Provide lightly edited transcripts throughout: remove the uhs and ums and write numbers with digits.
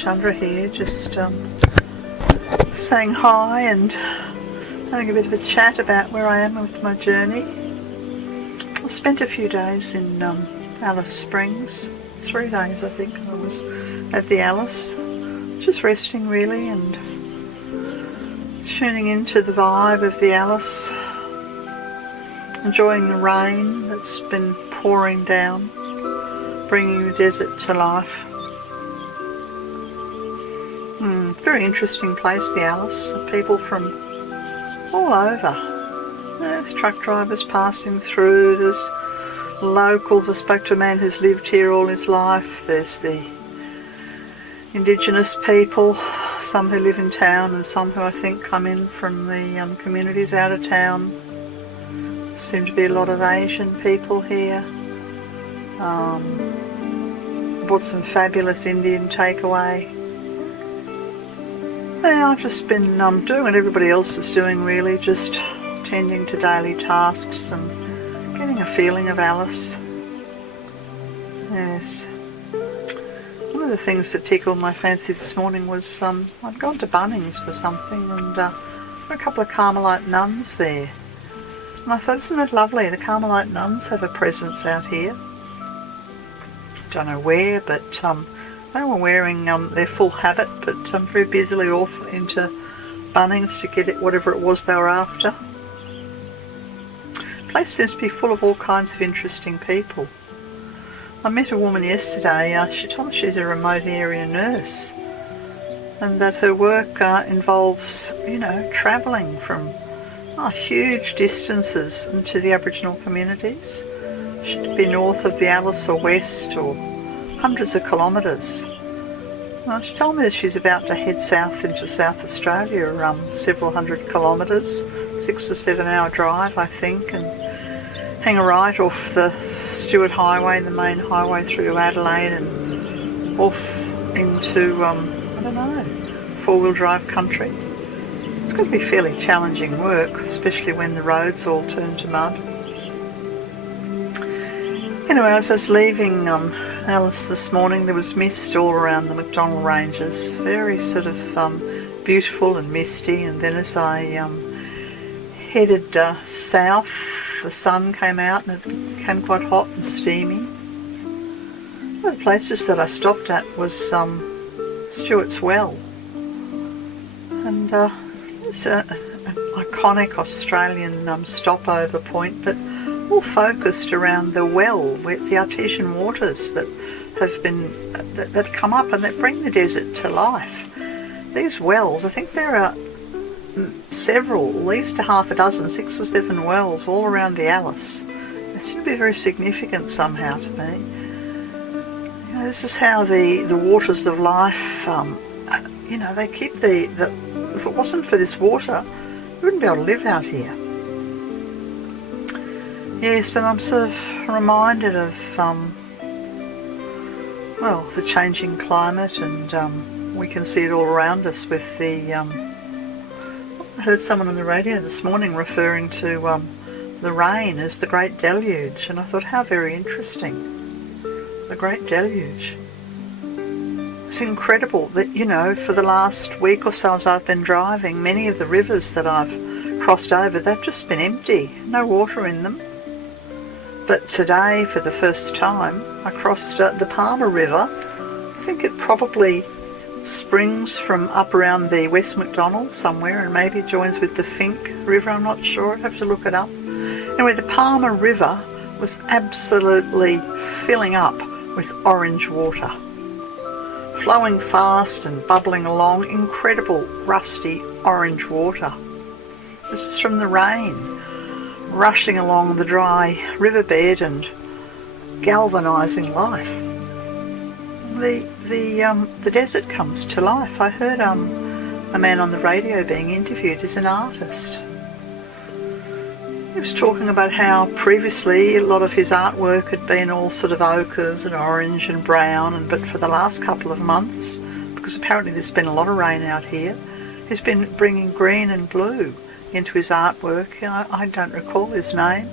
Chandra here, just saying hi and having a bit of a chat about where I am with my journey. I spent a few days in Alice Springs, 3 days I think I was at the Alice, just resting really and tuning into the vibe of the Alice, enjoying the rain that's been pouring down, bringing the desert to life. Very interesting place, the Alice. People from all over. There's truck drivers passing through, there's locals. I spoke to a man who's lived here all his life. There's the Indigenous people, some who live in town and some who I think come in from the communities out of town. There seem to be a lot of Asian people here. Bought some fabulous Indian takeaway. Yeah, I've just been doing what everybody else is doing really, just tending to daily tasks and getting a feeling of Alice. Yes. One of the things that tickled my fancy this morning was I'd gone to Bunnings for something and there were a couple of Carmelite nuns there. And I thought, isn't it lovely? The Carmelite nuns have a presence out here. Don't know where, but they were wearing their full habit, but very busily off into Bunnings to get it, whatever it was they were after. The place seems to be full of all kinds of interesting people. I met a woman yesterday. She told me she's a remote area nurse, and that her work involves, travelling from huge distances into the Aboriginal communities. She'd be north of the Alice or west or hundreds of kilometres. Well, she told me that she's about to head south into South Australia, several hundred kilometres, 6 or 7 hour drive I think, and hang a right off the Stuart Highway, the main highway through to Adelaide and off into, 4-wheel drive country. It's going to be fairly challenging work, especially when the roads all turn to mud. Anyway, as I was leaving Alice this morning, there was mist all around the McDonnell Ranges, very sort of beautiful and misty, and then as I headed south, the sun came out and it became quite hot and steamy. One of the places that I stopped at was Stewart's Well, and it's an iconic Australian stopover point, but all focused around the well, with the artesian waters that have been that come up and that bring the desert to life. These wells, I think there are several, at least a half a dozen, 6 or 7 wells all around the Alice. They seem to be very significant somehow to me. This is how the waters of life, they keep the. If it wasn't for this water, you wouldn't be able to live out here. Yes, and I'm sort of reminded of, the changing climate, and we can see it all around us with the, I heard someone on the radio this morning referring to the rain as the Great Deluge, and I thought, how very interesting, the Great Deluge. It's incredible that, for the last week or so as I've been driving, many of the rivers that I've crossed over, they've just been empty, no water in them. But today, for the first time, I crossed the Palmer River. I think it probably springs from up around the West McDonnell somewhere and maybe joins with the Fink River, I'm not sure, I'd have to look it up. Anyway, the Palmer River was absolutely filling up with orange water, flowing fast and bubbling along, incredible rusty orange water. This is from the rain, rushing along the dry riverbed and galvanising life. The desert comes to life. I heard a man on the radio being interviewed as an artist. He was talking about how previously a lot of his artwork had been all sort of ochres and orange and brown, but for the last couple of months, because apparently there's been a lot of rain out here, he's been bringing green and blue into his artwork. I don't recall his name.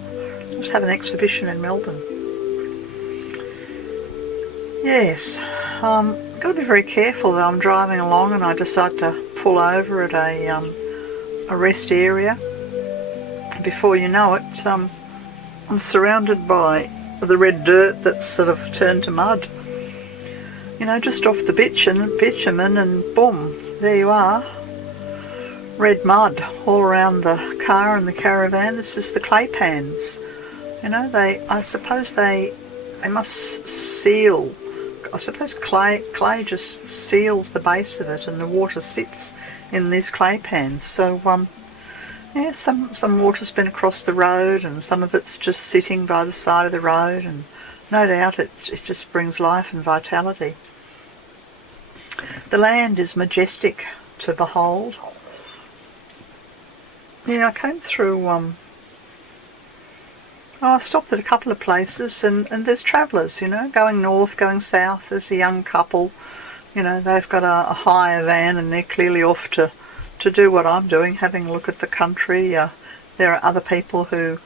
He was having an exhibition in Melbourne. Yes, Got to be very careful though. I'm driving along and I decide to pull over at a rest area. Before you know it, I'm surrounded by the red dirt that's sort of turned to mud. You know, just off the bitumen, and boom, there you are. Red mud all around the car and the caravan. This is the clay pans. You know, I suppose they must seal. I suppose clay just seals the base of it, and the water sits in these clay pans. So yeah, some water's been across the road, and some of it's just sitting by the side of the road, and no doubt it just brings life and vitality. The land is majestic to behold. Yeah, I came through, I stopped at a couple of places, and there's travellers, you know, going north, going south. There's a young couple, you know, they've got a hire van, and they're clearly off to do what I'm doing, having a look at the country. There are other people who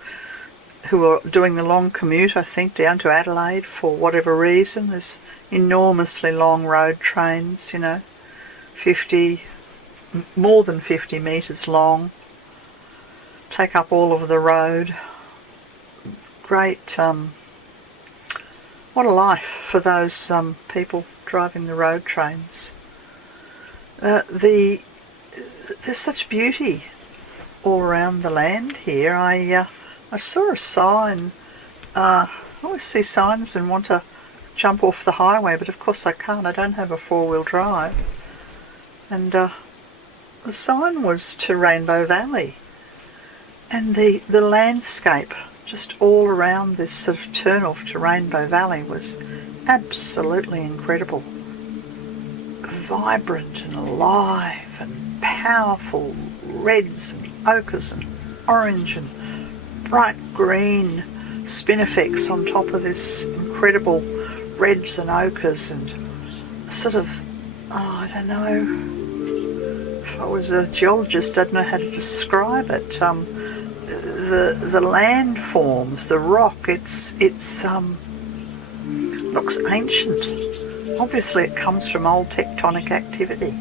are doing the long commute, I think, down to Adelaide for whatever reason. There's enormously long road trains, you know, more than 50 metres long, take up all of the road. Great, what a life for those people driving the road trains. There's such beauty all around the land here. I saw a sign. I always see signs and want to jump off the highway, but of course I can't. I don't have a four-wheel drive. And the sign was to Rainbow Valley, and the landscape just all around this sort of turn-off to Rainbow Valley was absolutely incredible. Vibrant and alive and powerful reds and ochres and orange and bright green spinifex on top of this incredible reds and ochres, and sort of, I don't know, if I was a geologist I'd know how to describe it. The landforms, the rock, it's looks ancient. Obviously it comes from old tectonic activity.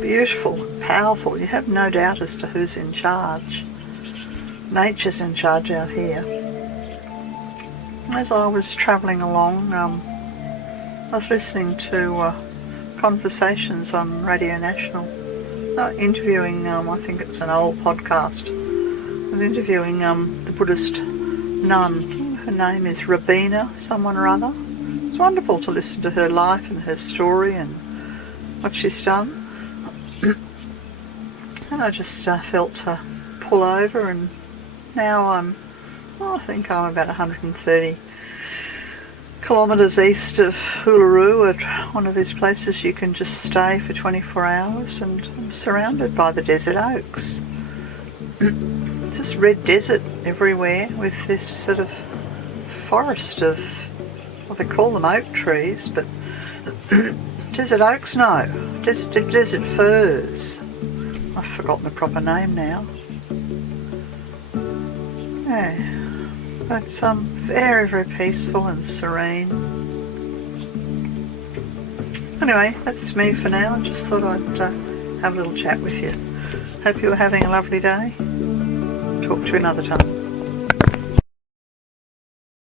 Beautiful and powerful. You have no doubt as to who's in charge. Nature's in charge out here. As I was travelling along, I was listening to conversations on Radio National, interviewing, I think it's an old podcast, I was interviewing the Buddhist nun. Her name is Rabina, someone or other. It's wonderful to listen to her life and her story and what she's done. And I just felt to pull over, and now I think I'm about 130 kilometres east of Uluru at one of these places you can just stay for 24 hours, and I'm surrounded by the desert oaks. Just red desert everywhere, with this sort of forest of, well, they call them oak trees, but desert oaks, no, desert firs. I've forgotten the proper name now. Yeah, it's very, very peaceful and serene. Anyway, that's me for now. I just thought I'd have a little chat with you. Hope you're having a lovely day. Talk to you another time.